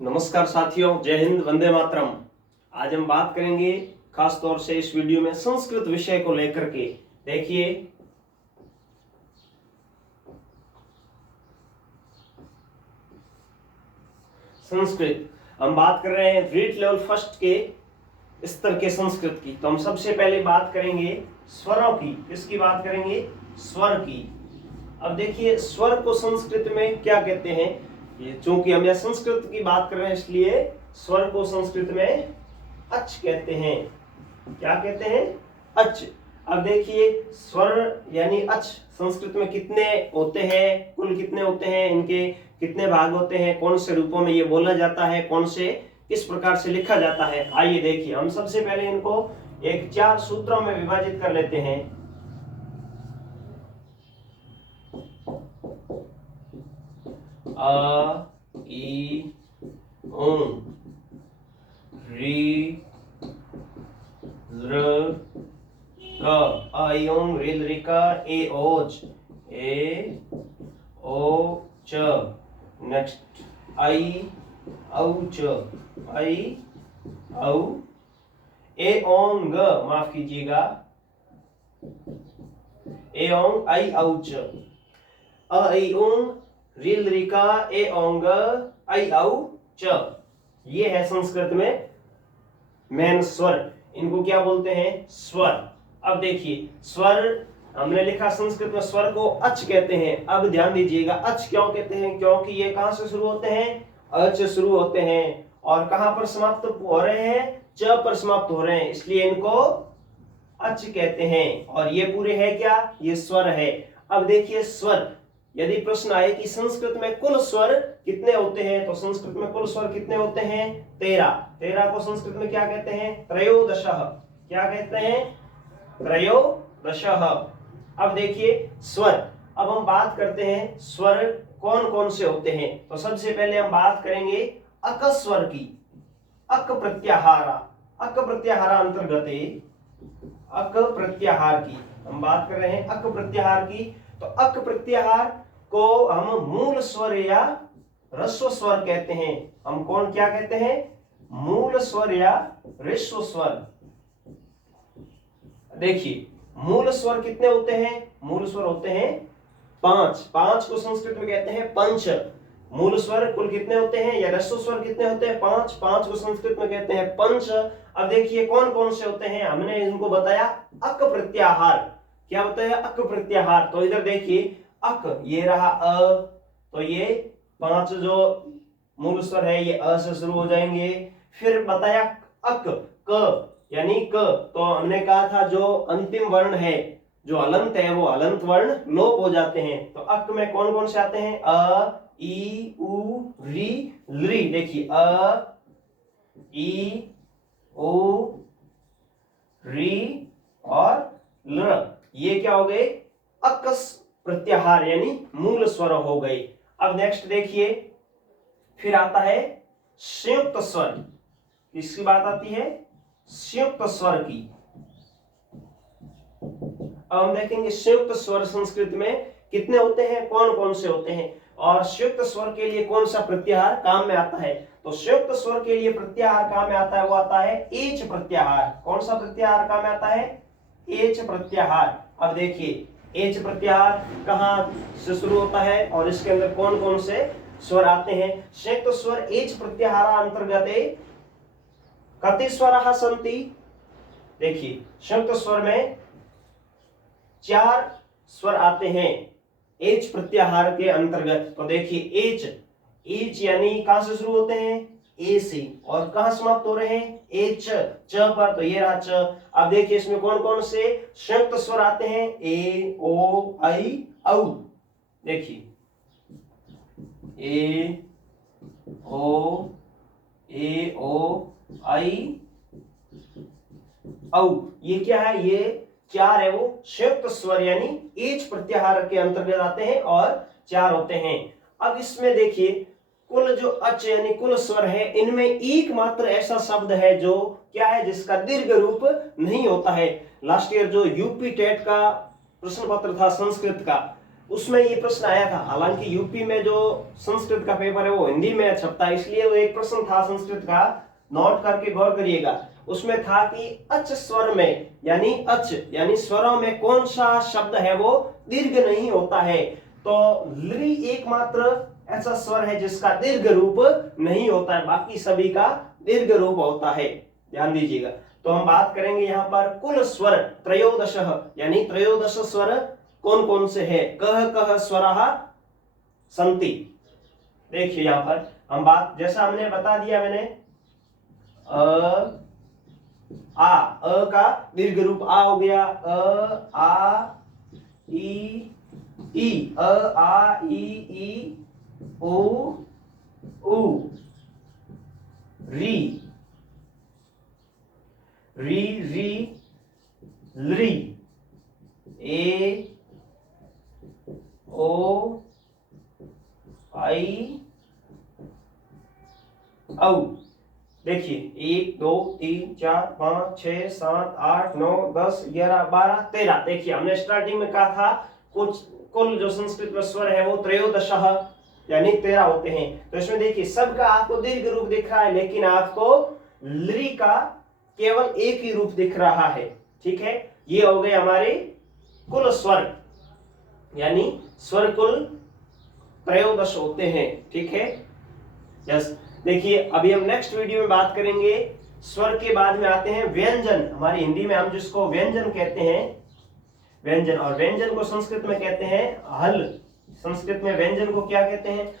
नमस्कार साथियों, जय हिंद, वंदे मातरम। आज हम बात करेंगे खास तौर से इस वीडियो में संस्कृत विषय को लेकर के। देखिए, संस्कृत हम बात कर रहे हैं रीड लेवल फर्स्ट के स्तर के संस्कृत की। तो हम सबसे पहले बात करेंगे स्वरों की। किसकी बात करेंगे? स्वर की। अब देखिए, स्वर को संस्कृत में क्या कहते हैं? ये चूंकि हम यह संस्कृत की बात कर रहे हैं, इसलिए स्वर को संस्कृत में अच कहते हैं। क्या कहते हैं? अच। अब देखिए, स्वर यानी अच संस्कृत में कितने होते हैं, कुल कितने होते हैं, इनके कितने भाग होते हैं, कौन से रूपों में ये बोला जाता है, कौन से किस प्रकार से लिखा जाता है, आइए देखिए। हम सबसे पहले इनको एक 4 सूत्रों में विभाजित कर लेते हैं। अ, ई, उ, री, ऋ, क, अ, ई, उ, ऋ, ऋ, क, ए, ओज, ए, ओ, च। नेक्स्ट आई, औ, च, आई, औ, ए, ओंग, ग, माफ कीजिएगा, ए, ओंग, आई, औ, च, अ, ई, उंग, रील, रिका, ए, ओंग, आई, औ, च। ये है संस्कृत में मेन स्वर। इनको क्या बोलते हैं? स्वर। अब देखिए, स्वर हमने लिखा संस्कृत में स्वर को अच कहते हैं। अब ध्यान दीजिएगा, अच क्यों कहते हैं? क्योंकि ये कहां से शुरू होते हैं? अच से शुरू होते हैं। और कहां पर समाप्त हो रहे हैं? च पर समाप्त हो रहे हैं, इसलिए इनको अच कहते हैं। और ये पूरे है क्या? ये स्वर है। अब देखिए, स्वर यदि प्रश्न आए कि संस्कृत में कुल स्वर कितने होते हैं, तो संस्कृत में कुल स्वर कितने होते हैं? 13। 13 को संस्कृत में क्या कहते हैं? त्रयोदशः। क्या कहते हैं? त्रयोदशः। अब देखिए, स्वर। अब हम बात करते हैं स्वर कौन कौन से होते हैं। तो सबसे पहले हम बात करेंगे अक स्वर की। अक प्रत्याहारा। अक प्रत्याहारा अंतर्गत अक प्रत्याहार की हम बात कर रहे हैं। अक प्रत्याहार की। तो अक प्रत्याहार को हम मूल स्वर या ह्रस्व स्वर कहते हैं। हम कौन क्या कहते हैं? मूल स्वर या ह्रस्व स्वर। देखिए, मूल स्वर कितने होते हैं? मूल स्वर होते हैं 5। 5 को संस्कृत में कहते हैं पंच। मूल स्वर कुल कितने होते हैं, या ह्रस्व स्वर कितने होते हैं? 5। 5 को संस्कृत में कहते हैं पंच। अब देखिए, कौन कौन से होते हैं? हमने इनको बताया अक प्रत्याहार। क्या बताया? अक प्रत्याहार। तो इधर देखिए, अक ये रहा अ, तो ये 5 जो मूल स्वर है ये अ से शुरू हो जाएंगे। फिर बताया अक, क यानी क, तो हमने कहा था जो अंतिम वर्ण है, जो हलंत है, वो हलंत वर्ण लोप हो जाते हैं। तो अक में कौन कौन से आते हैं? अ, ई, उ, री, लृ। देखिए, अ, ई, उ, री और लृ, ये क्या हो गए? अकस प्रत्याहार यानी मूल स्वर हो गए। अब नेक्स्ट देखिए, फिर आता है संयुक्त स्वर। किसकी बात आती है? संयुक्त स्वर की। अब हम देखेंगे संयुक्त स्वर संस्कृत में कितने होते हैं, कौन कौन से होते हैं, और संयुक्त स्वर के लिए कौन सा प्रत्याहार काम में आता है। तो संयुक्त स्वर के लिए प्रत्याहार काम में आता है, वो आता है एच प्रत्याहार। कौन सा प्रत्याहार काम में आता है? एच प्रत्याहार। अब देखिए, एच प्रत्याहार कहां से शुरू होता है और इसके अंदर कौन कौन से स्वर आते हैं? संयुक्त स्वर एच प्रत्याहार अंतर्गत कति स्वराः सन्ति। देखिए, संयुक्त स्वर में 4 स्वर आते हैं एच प्रत्याहार के अंतर्गत। तो देखिए, एच, एच यानी कहां से शुरू होते हैं? ए से, और कहां समाप्त हो रहे हैं? एच, च पर। तो ये रहा च। अब देखिए, इसमें कौन कौन से संयुक्त स्वर आते हैं? ए, ओ, आई, औ। देखिए, ए, ओ, ए, ओ, आई, औ। ये क्या है? ये 4 है, वो संयुक्त स्वर यानी एच प्रत्याहार के अंतर्गत आते हैं और 4 होते हैं। अब इसमें देखिए, कुल जो अच यानी कुल स्वर है, इनमें एकमात्र ऐसा शब्द है जो क्या है? जिसका दीर्घ रूप नहीं होता है। लास्ट ईयर जो यूपी टेट का प्रश्न पत्र था संस्कृत का, उसमें ये प्रश्न आया था। हालांकि यूपी में जो संस्कृत का पेपर है वो हिंदी में छपता है, इसलिए वो एक प्रश्न था संस्कृत का, नोट करके गौर करिएगा। उसमें था कि अच स्वर में यानी अच यानी स्वरों में कौन सा शब्द है वो दीर्घ नहीं होता है। तो लृ एकमात्र ऐसा स्वर है जिसका दीर्घ रूप नहीं होता है, बाकी सभी का दीर्घ रूप होता है, ध्यान दीजिएगा। तो हम बात करेंगे यहाँ पर कुल स्वर त्रयोदश, यानी त्रयोदश स्वर कौन कौन से है। कह स्वरः सन्ति। देखिए यहाँ पर हम बात, जैसा हमने बता दिया मैंने, अ का दीर्घ रूप आ हो गया, आ ई, आ ई उ री लृ, ए ओ आई औ। देखिए 1 2 3 4 5 6 7 8 9 10 11 12 13। देखिए हमने स्टार्टिंग में कहा था कुल जो संस्कृत में स्वर है वो त्रयोदश यानी 13 होते हैं। तो इसमें देखिए सबका आपको दीर्घ रूप दिख रहा है, लेकिन आपको लृ का केवल एक ही रूप दिख रहा है, ठीक है। ये हो गए हमारे कुल स्वर, यानी स्वर कुल त्रयोदश होते हैं, ठीक है। यस, देखिए अभी हम नेक्स्ट वीडियो में बात करेंगे स्वर के बाद में आते हैं व्यंजन। हमारी हिंदी में हम जिसको व्यंजन कहते हैं, व्यंजन, और व्यंजन को संस्कृत में कहते हैं हल। संस्कृत में व्यंजन को क्या कहते हैं?